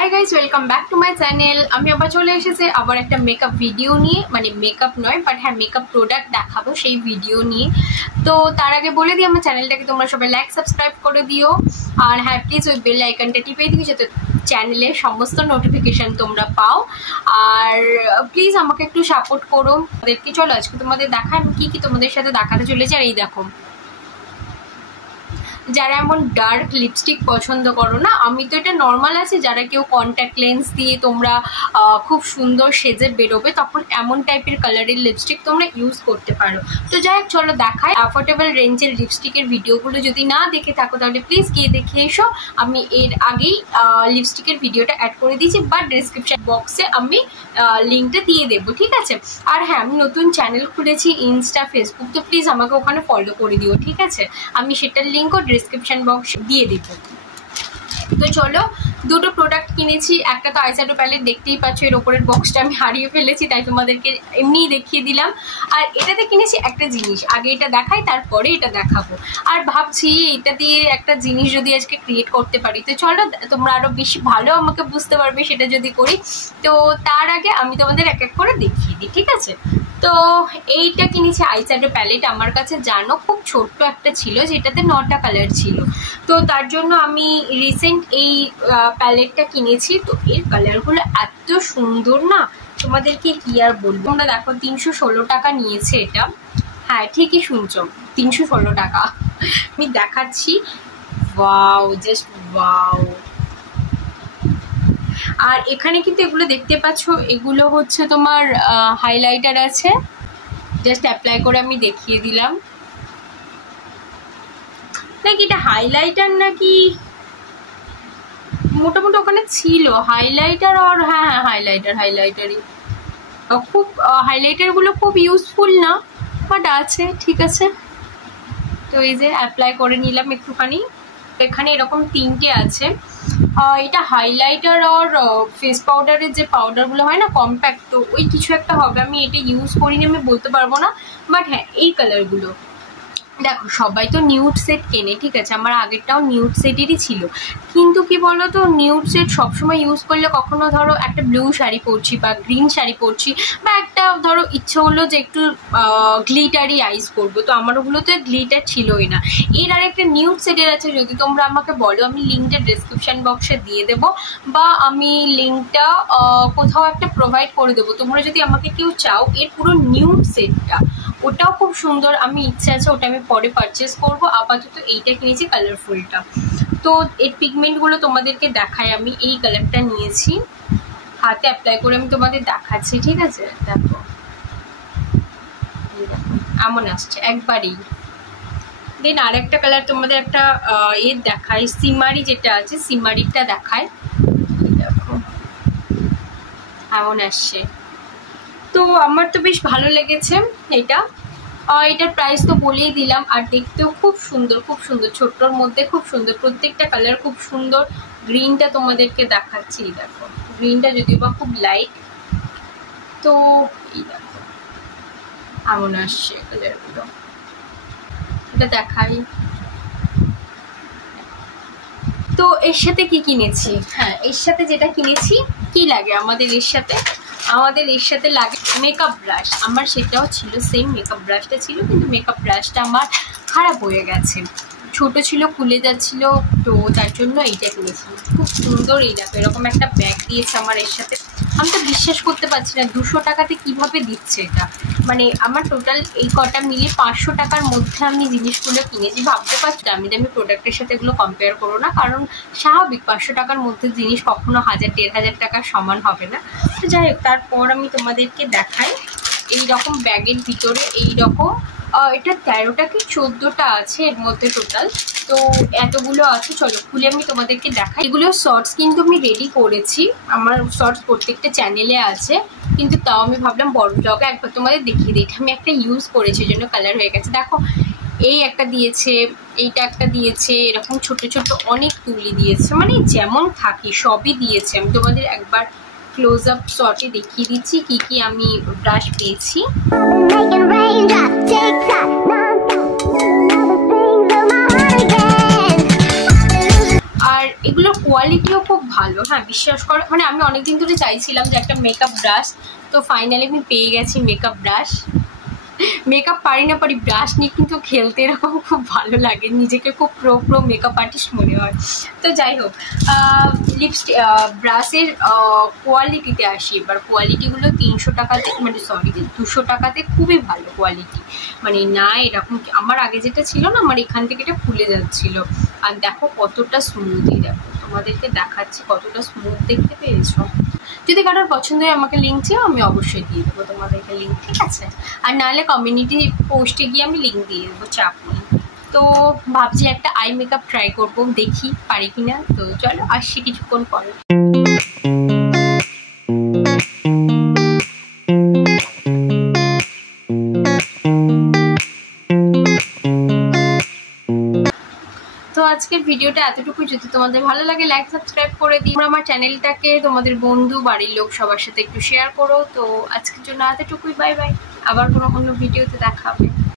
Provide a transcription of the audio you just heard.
Hi guys, welcome back to my channel. আমি আবার চলে এসেছি আবার একটা মেকআপ ভিডিও নিয়ে, মানে মেকআপ নয় বাট হ্যাঁ মেকআপ প্রোডাক্ট দেখাবো সেই ভিডিও নিয়ে। তো তার আগে বলে দিই আমার চ্যানেলটাকে তোমরা সবাই লাইক সাবস্ক্রাইব করে দিও, আর হ্যাঁ প্লিজ ওই বেল আইকনটা টিপে দিও যাতে চ্যানেলের সমস্ত নোটিফিকেশান তোমরা পাও। আর প্লিজ আমাকে একটু সাপোর্ট করো। তাদেরকে চলো আজকে তোমাদের দেখাই আমি কী কী তোমাদের সাথে দেখাতে চলেছি। আর এই দেখো, যারা এমন ডার্ক লিপস্টিক পছন্দ করো না, আমি তো এটা নর্মাল আছে, যারা কেউ কন্ট্যাক্ট লেন্স দিয়ে তোমরা খুব সুন্দর সেজে বেরোবে তখন এমন টাইপের কালারের লিপস্টিক তোমরা ইউজ করতে পারো। তো যাই হোক চলো দেখাই। অ্যাফোর্ডেবল রেঞ্জের লিপস্টিকের ভিডিওগুলো যদি না দেখে থাকো তাহলে প্লিজ গিয়ে দেখে এসো। আমি এর আগেই লিপস্টিকের ভিডিওটা অ্যাড করে দিয়েছি, বাট ডিসক্রিপশন বক্সে আমি লিঙ্কটা দিয়ে দেবো, ঠিক আছে। আর হ্যাঁ আমি নতুন চ্যানেল খুলেছি ইনস্টা ফেসবুক, তো প্লিজ আমাকে ওখানে ফলো করে দিও, ঠিক আছে। আমি সেটার লিঙ্কও ডিসক্রিপশন বক্স দিয়ে দিব। তো চলো, দুটো প্রোডাক্ট কিনেছি। একটা তো আইশ্যাডো প্যালেট, দেখতেই পাচ্ছ এর ওপরের বক্সটা আমি হারিয়ে ফেলেছি, তাই তোমাদেরকে এমনিই দেখিয়ে দিলাম। আর এটাতে কিনেছি একটা জিনিস, আগে এটা দেখাই তারপরে এটা দেখাবো। আর ভাবছি এটা দিয়ে একটা জিনিস যদি আজকে ক্রিয়েট করতে পারি তো চলো তোমরা আরো বেশি ভালো আমাকে বুঝতে পারবে সেটা যদি করি। তো তার আগে আমি তোমাদের এক এক করে দেখিয়ে দিই, ঠিক আছে। তো এইটা কিনেছি আইশ্যাডো প্যালেট। আমার কাছে জানো খুব ছোট্ট একটা ছিল যেটাতে 9টা কালার ছিল, তো তার জন্য আমি রিসেন্ট এই প্যালেটটা কিনেছি। তো এর কালারগুলো এত সুন্দর না, তোমাদেরকে কি আর বলবো। তোমরা দেখো 316 টাকা নিয়েছে এটা। হ্যাঁ ঠিকই শুনছো, 316 টাকা। আমি দেখাচ্ছি, ওয়াও, জাস্ট ওয়াও। আর এখানে কিন্তু এগুলো দেখতে পাচ্ছ, এগুলো হচ্ছে তোমার হাইলাইটার আছে, জাস্ট অ্যাপ্লাই করে আমি দেখিয়ে দিলাম। নাকি এটা হাইলাইটার নাকি মোটামুটি ওখানে ছিল হাইলাইটার। আর হ্যাঁ হাইলাইটারই। খুব হাইলাইটারগুলো খুব ইউজফুল না, বাট আছে, ঠিক আছে। তো এই যে অ্যাপ্লাই করে নিলাম একটুখানি। এখানে এরকম 3টে আছে। এটা হাইলাইটার আর ফেস পাউডারের যে পাউডারগুলো হয় না কম্প্যাক্ট, তো ওই কিছু একটা হবে। আমি এটা ইউজ করিনি, আমি বলতে পারবো না, বাট হ্যাঁ এই কালারগুলো দেখো সবাই তো নিউড সেট কেনে, ঠিক আছে। আমার আগেরটাও নিউড সেটেরই ছিল, কিন্তু কি বলো তো নিউড সেট সবসময় ইউজ করলে কখনো ধরো একটা ব্লু শাড়ি পরছি বা গ্রিন শাড়ি পরছি, বা একটা ধরো ইচ্ছে হলো যে একটু গ্লিটারি আইস করবো, তো আমার ওগুলো তো গ্লিটার ছিলই না। এর আর একটা নিউড সেটের আছে, যদি তোমরা আমাকে বলো আমি লিঙ্কটা ডিসক্রিপশন বক্সে দিয়ে দেবো, বা আমি লিঙ্কটা কোথাও একটা প্রোভাইড করে দেবো। তোমরা যদি আমাকে কেউ চাও এর পুরো নিউড সেটটা, ওটাও খুব সুন্দর। আমি ইচ্ছা আছে ওটা আমি পরে পারচেস করবো। আপাতত এইটা কিনেছি কালারফুলটা। তো এর পিগমেন্টগুলো তোমাদেরকে দেখাই। আমি এই কালারটা নিয়েছি, হাতে অ্যাপ্লাই করে আমি তোমাদের দেখাচ্ছি, ঠিক আছে। দেখো এমন আসছে একবারেই। দেন আরেকটা কালার তোমাদের একটা এর দেখায়, সিমারি যেটা আছে সিমারিটা দেখায়, দেখো এমন আসছে। তো আমার তো বেশ ভালো লেগেছে এটা। এটার প্রাইস তো বলেই দিলাম। আর দেখতেও খুব সুন্দর, খুব সুন্দর, ছোট্টর মধ্যে খুব সুন্দর, প্রত্যেকটা কালার খুব সুন্দর। গ্রিনটা তোমাদেরকে দেখাচ্ছি, দেখো গ্রিনটা যদিও বা খুব লাইট। তো এই দেখো এমন আসছে কালারগুলো, এটা দেখাই। তো এর সাথে কি কিনেছি, হ্যাঁ এর সাথে যেটা কিনেছি কি লাগে আমাদের এর সাথে, আমাদের এর সাথে লাগে মেকআপ ব্রাশ। আমার সেটাও ছিল, সেম মেকআপ ব্রাশটা ছিল, কিন্তু মেকআপ ব্রাশটা আমার খারাপ হয়ে গেছে, ছোট ছিল, খুলে যাচ্ছিল, তো তার জন্য এইটা কিনেছি। খুব সুন্দর। এই দেখো এরকম একটা ব্যাগ দিয়েছে আমার এর সাথে। আমি তো বিশ্বাস করতে পারছি না 200 টাকাতে কিভাবে দিচ্ছে এটা। মানে আমার টোটাল এই কটা মিলে 500 টাকার মধ্যে আমি জিনিসগুলো কিনেছি। ভাবতে পারছি দামি দামি প্রোডাক্টের সাথে এগুলো কম্পেয়ার করো না, কারণ স্বাভাবিক 500 টাকার মধ্যে জিনিস কখনো 1000-1500 টাকার সমান হবে না। তো যাই হোক, তারপর আমি তোমাদেরকে দেখাই এইরকম ব্যাগের ভিতরে এইরকম এটা 13টা কি 14টা আছে এর মধ্যে টোটাল। তো এতগুলো আছে, চলো খুলে আমি তোমাদেরকে দেখাই। এগুলো শর্টস কিন্তু আমি রেডি করেছি, আমার শর্টস প্রত্যেকটা চ্যানেলে আছে, কিন্তু তাও আমি ভাবলাম বড় ব্লগে একবার তোমাদের দেখিয়ে দিই। এটা আমি একটা ইউজ করেছি জন্য কালার হয়ে গেছে। দেখো এই একটা দিয়েছে, এইটা একটা দিয়েছে, এরকম ছোট ছোট অনেক তুলি দিয়েছে, মানে যেমন থাকি সবই দিয়েছে। আমি তোমাদের একবার ক্লোজ আপ শটে দেখিয়ে দিচ্ছি কি কি আমি ব্রাশ পেয়েছি। আর এগুলোর কোয়ালিটিও খুব ভালো। হ্যাঁ বিশ্বাস করো, মানে আমি অনেকদিন ধরে চাইছিলাম যে একটা মেকআপ ব্রাশ, তো ফাইনালি আমি পেয়ে গেছি মেকআপ ব্রাশ। মেকআপ পারি না পারি, ব্রাশ নিয়ে কিন্তু খেলতে এরকম খুব ভালো লাগে, নিজেকে খুব প্রো মেকআপ আর্টিস্ট মনে হয়। তো যাই হোক, লিপস্টিক ব্রাশের কোয়ালিটিতে আসি এবার। কোয়ালিটিগুলো 300 টাকাতে, মানে সরি 200 টাকাতে খুবই ভালো কোয়ালিটি। মানে না এরকম, আমার আগে যেটা ছিল না, আমার এখান থেকে এটা খুলে যাচ্ছিল। আর দেখো কতটা স্মুথই, দেখো তোমাদেরকে দেখাচ্ছি কতটা স্মুথ, দেখতে পেয়েছো? যদি কারোর পছন্দ হয় আমাকে লিঙ্ক চেয়েও, আমি অবশ্যই দিয়ে দেবো তোমাদেরকে লিঙ্ক, ঠিক আছে? আর নাহলে কমিউনিটি পোস্টে গিয়ে আমি লিঙ্ক দিয়ে দেবো, চাপ নেই। তো ভাবছি একটা আই মেকআপ ট্রাই করবো, দেখি পারি কিনা। তো চলো আসছি কিছুক্ষণ পরে। তো আজকের ভিডিওটা এতটুকু, যদি তোমাদের ভালো লাগে লাইক সাবস্ক্রাইব করে দিই, আমার চ্যানেলটাকে তোমাদের বন্ধু বাড়ির লোক সবার সাথে একটু শেয়ার করো। তো আজকের জন্য এতটুকুই, বাই বাই। আবার কোনো অন্য ভিডিওতে দেখা হবে।